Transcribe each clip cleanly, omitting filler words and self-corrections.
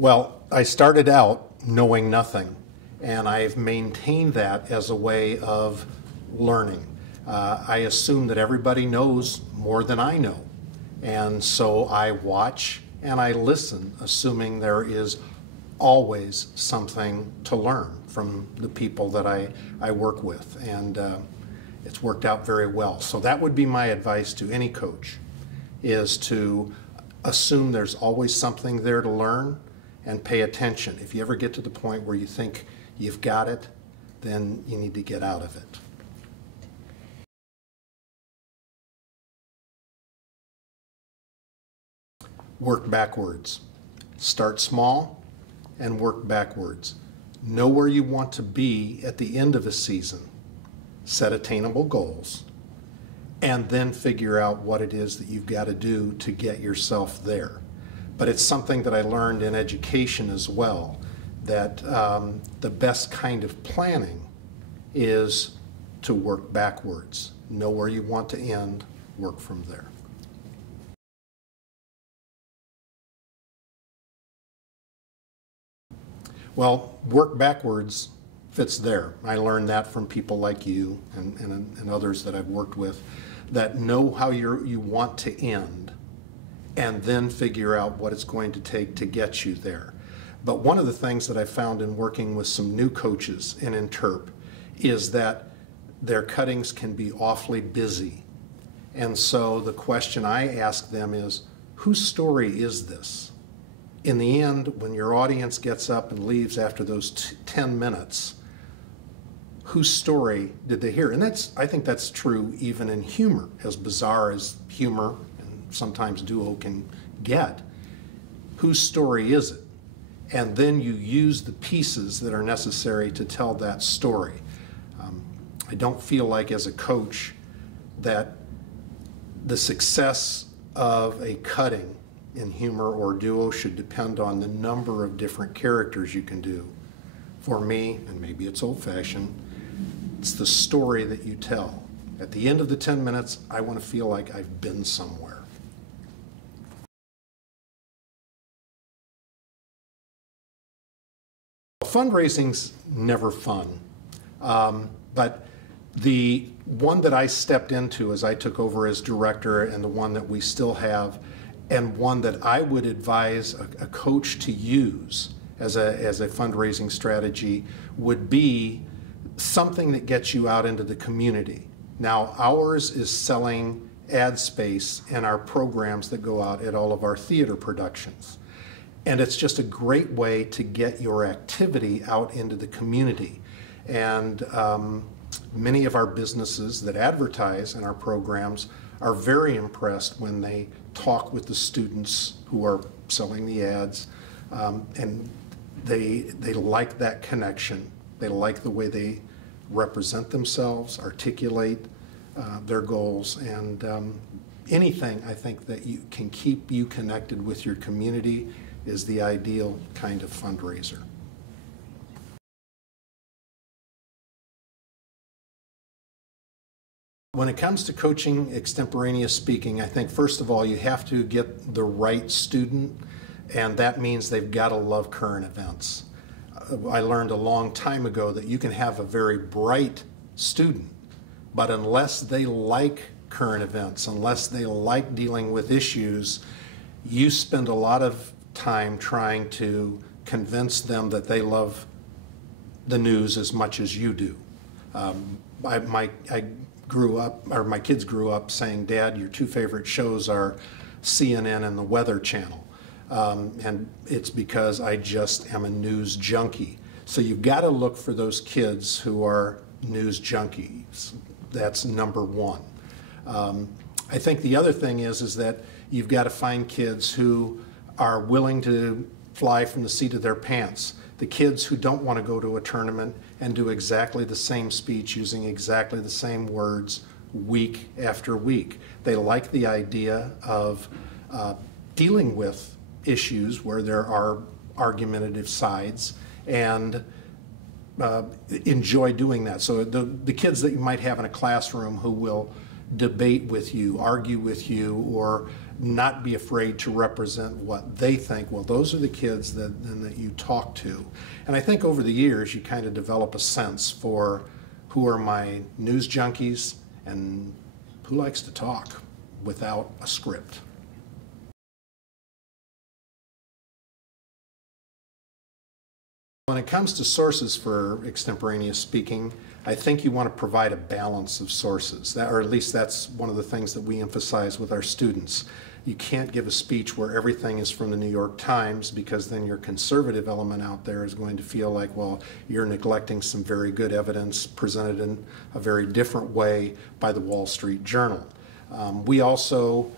Well, I started out knowing nothing, and I've maintained that as a way of learning. I assume that everybody knows more than I know, and so I watch and I listen, assuming there is always something to learn from the people that I work with, and it's worked out very well. So that would be my advice to any coach, is to assume there's always something there to learn and pay attention. If you ever get to the point where you think you've got it, then you need to get out of it. Work backwards. Start small and work backwards. Know where you want to be at the end of a season. Set attainable goals, and then figure out what it is that you've got to do to get yourself there. But it's something that I learned in education as well, that the best kind of planning is to work backwards. Know where you want to end, work from there. Well, work backwards fits there. I learned that from people like you and others that I've worked with, that know how you want to end and then figure out what it's going to take to get you there. But one of the things that I found in working with some new coaches in Interp is that their cuttings can be awfully busy. And so the question I ask them is, whose story is this? In the end, when your audience gets up and leaves after those 10 minutes, whose story did they hear? And I think that's true even in humor, as bizarre as humor and sometimes duo can get. Whose story is it? And then you use the pieces that are necessary to tell that story. I don't feel like as a coach that the success of a cutting in humor or duo should depend on the number of different characters you can do. For me, and maybe it's old-fashioned, it's the story that you tell. At the end of the 10 minutes, I want to feel like I've been somewhere. Fundraising's never fun, but the one that I stepped into as I took over as director, and the one that we still have, and one that I would advise a coach to use as a fundraising strategy, would be something that gets you out into the community. Now, ours is selling ad space in our programs that go out at all of our theater productions. And it's just a great way to get your activity out into the community. And many of our businesses that advertise in our programs are very impressed when they talk with the students who are selling the ads, and they like that connection. They like the way they represent themselves, articulate their goals, and anything I think that you can keep you connected with your community is the ideal kind of fundraiser. When it comes to coaching extemporaneous speaking, I think first of all you have to get the right student, and that means they've got to love current events. I learned a long time ago that you can have a very bright student, but unless they like current events, unless they like dealing with issues, you spend a lot of time trying to convince them that they love the news as much as you do. I grew up, or my kids grew up saying, "Dad, your two favorite shows are CNN and the Weather Channel." And it's because I just am a news junkie. So you've got to look for those kids who are news junkies. That's number one. I think the other thing is that you've got to find kids who are willing to fly from the seat of their pants. The kids who don't want to go to a tournament and do exactly the same speech using exactly the same words week after week. They like the idea of dealing with issues where there are argumentative sides and enjoy doing that. So the kids that you might have in a classroom who will debate with you, argue with you, or not be afraid to represent what they think. Well, those are the kids that you talk to. And I think over the years you kind of develop a sense for who are my news junkies and who likes to talk without a script. When it comes to sources for extemporaneous speaking, I think you want to provide a balance of sources, or at least that's one of the things that we emphasize with our students. You can't give a speech where everything is from the New York Times, because then your conservative element out there is going to feel like, well, you're neglecting some very good evidence presented in a very different way by the Wall Street Journal. We also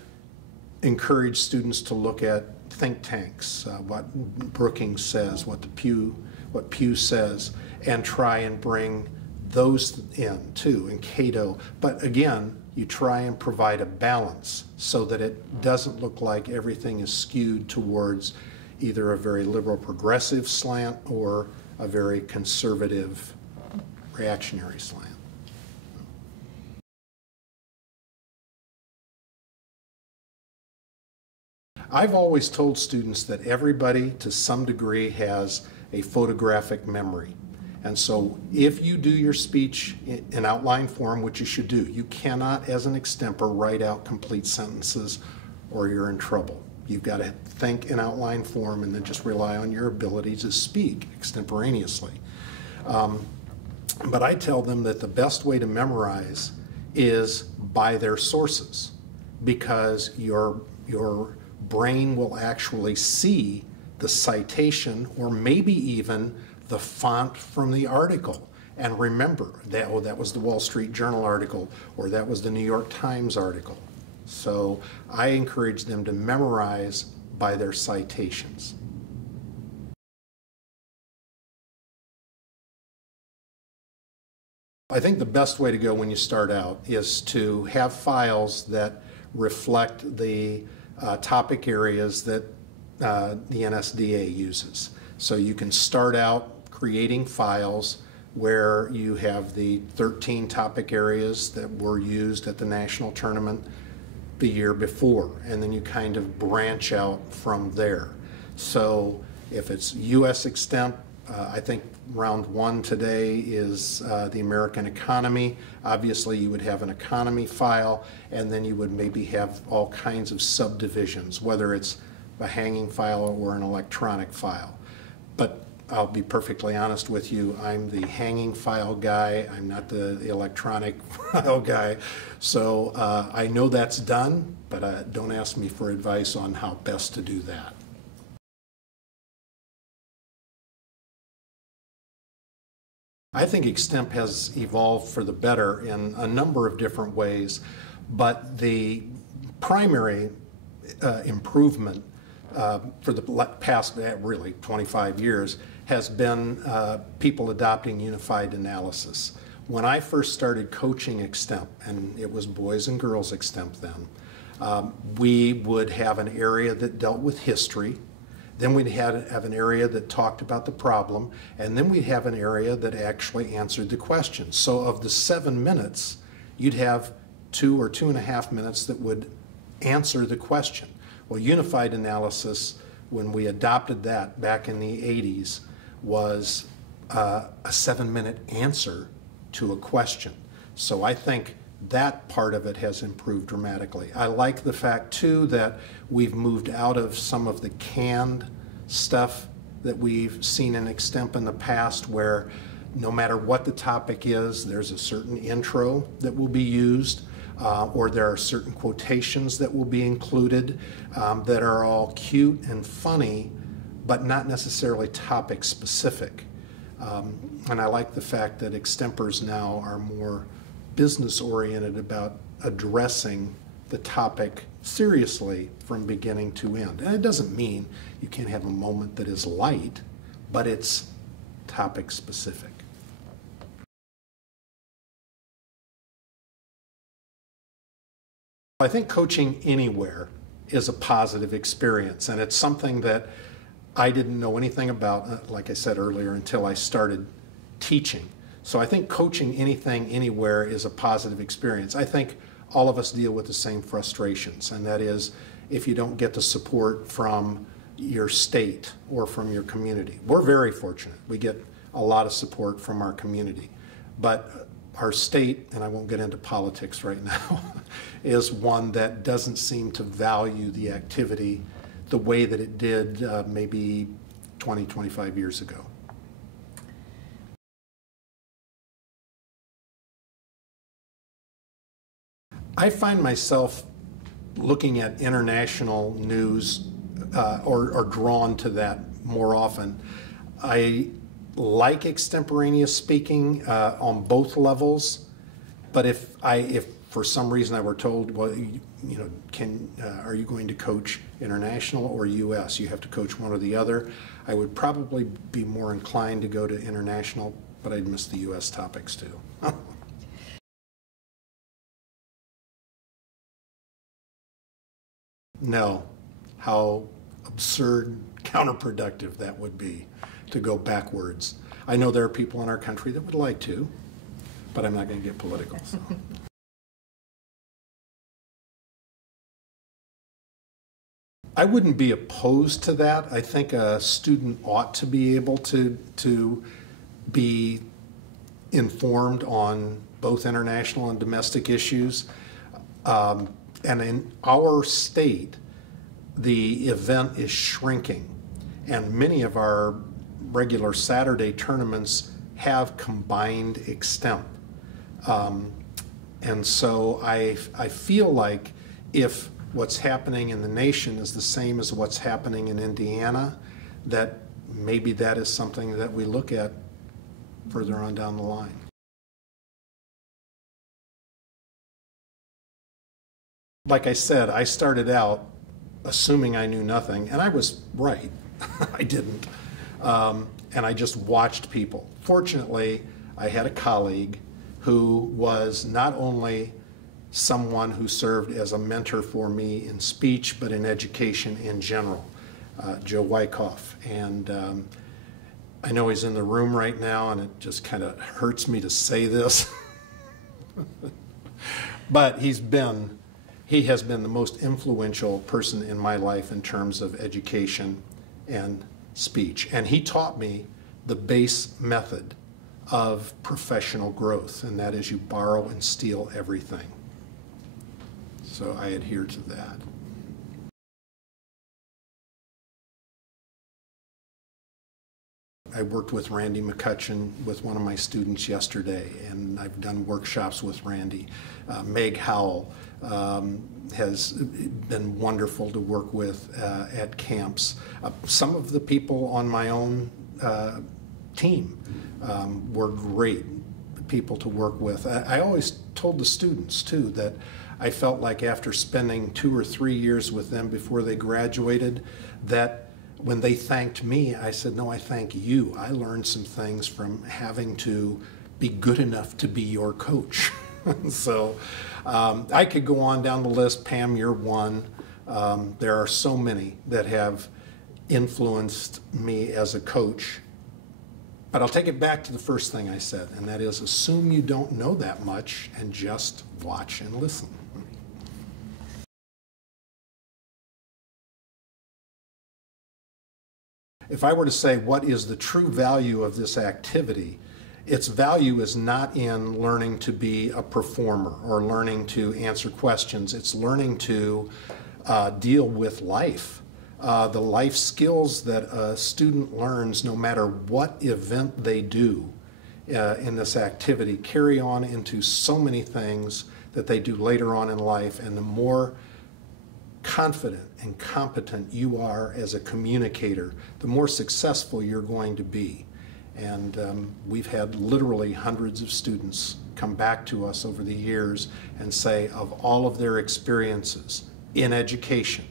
encourage students to look at think tanks, what Brookings says, what Pew says, and try and bring those in too, and Cato. But again, you try and provide a balance so that it doesn't look like everything is skewed towards either a very liberal progressive slant or a very conservative reactionary slant. I've always told students that everybody to some degree has a photographic memory. And so if you do your speech in outline form, which you should do, you cannot, as an extemper, write out complete sentences or you're in trouble. You've got to think in outline form and then just rely on your ability to speak extemporaneously. But I tell them that the best way to memorize is by their sources, because your brain will actually see the citation or maybe even the font from the article and remember that, oh, that was the Wall Street Journal article or that was the New York Times article. So I encourage them to memorize by their citations. I think the best way to go when you start out is to have files that reflect the topic areas that the NSDA uses. So you can start out creating files where you have the 13 topic areas that were used at the national tournament the year before, and then you kind of branch out from there. So if it's U.S. extemp, I think round one today is the American economy. Obviously you would have an economy file, and then you would maybe have all kinds of subdivisions, whether it's a hanging file or an electronic file. But I'll be perfectly honest with you, I'm the hanging file guy, I'm not the electronic file guy. So I know that's done, but don't ask me for advice on how best to do that. I think extemp has evolved for the better in a number of different ways, but the primary improvement for the past really 25 years has been people adopting unified analysis. When I first started coaching extemp, and it was boys and girls extemp then, we would have an area that dealt with history, then we'd have an area that talked about the problem, and then we'd have an area that actually answered the question. So of the 7 minutes, you'd have 2 or 2.5 minutes that would answer the question. Well, unified analysis, when we adopted that back in the 80s, was a 7-minute answer to a question. So I think that part of it has improved dramatically. I like the fact too that we've moved out of some of the canned stuff that we've seen in extemp in the past, where no matter what the topic is, there's a certain intro that will be used, or there are certain quotations that will be included that are all cute and funny, but not necessarily topic specific. And I like the fact that extempers now are more business oriented about addressing the topic seriously from beginning to end. And it doesn't mean you can't have a moment that is light, but it's topic specific. I think coaching anywhere is a positive experience, and it's something that I didn't know anything about, like I said earlier, until I started teaching. So I think coaching anything, anywhere is a positive experience. I think all of us deal with the same frustrations, and that is if you don't get the support from your state or from your community. We're very fortunate. We get a lot of support from our community. But our state, and I won't get into politics right now, is one that doesn't seem to value the activity the way that it did maybe 20, 25 years ago. I find myself looking at international news or drawn to that more often. I like extemporaneous speaking on both levels, but if for some reason I were told, well, are you going to coach international or U.S.? You have to coach one or the other. I would probably be more inclined to go to international, but I'd miss the U.S. topics too. No, how absurd, counterproductive that would be to go backwards. I know there are people in our country that would like to, but I'm not going to get political. So. I wouldn't be opposed to that. I think a student ought to be able to be informed on both international and domestic issues. And in our state, the event is shrinking, and many of our regular Saturday tournaments have combined extemp. And so I feel like if what's happening in the nation is the same as what's happening in Indiana, that maybe that is something that we look at further on down the line. Like I said, I started out assuming I knew nothing, and I was right. I didn't. And I just watched people. Fortunately, I had a colleague who was not only someone who served as a mentor for me in speech, but in education in general, Joe Wyckoff. And I know he's in the room right now, and it just kind of hurts me to say this. But he has been the most influential person in my life in terms of education and speech. And he taught me the base method of professional growth, and that is you borrow and steal everything. So I adhere to that. I worked with Randy McCutcheon with one of my students yesterday, and I've done workshops with Randy. Meg Howell has been wonderful to work with at camps. Some of the people on my own team were great people to work with. I always told the students too that I felt like after spending 2 or 3 years with them before they graduated, that when they thanked me, I said, no, I thank you. I learned some things from having to be good enough to be your coach. So I could go on down the list. Pam, you're one. There are so many that have influenced me as a coach. But I'll take it back to the first thing I said, and that is assume you don't know that much and just watch and listen. If I were to say what is the true value of this activity, its value is not in learning to be a performer or learning to answer questions. It's learning to deal with life. The life skills that a student learns no matter what event they do in this activity carry on into so many things that they do later on in life, and the more confident and competent you are as a communicator, the more successful you're going to be. And we've had literally hundreds of students come back to us over the years and say of all of their experiences in education,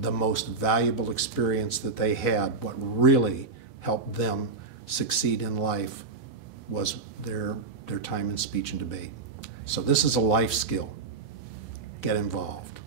the most valuable experience that they had, what really helped them succeed in life, was their time in speech and debate. So this is a life skill. Get involved.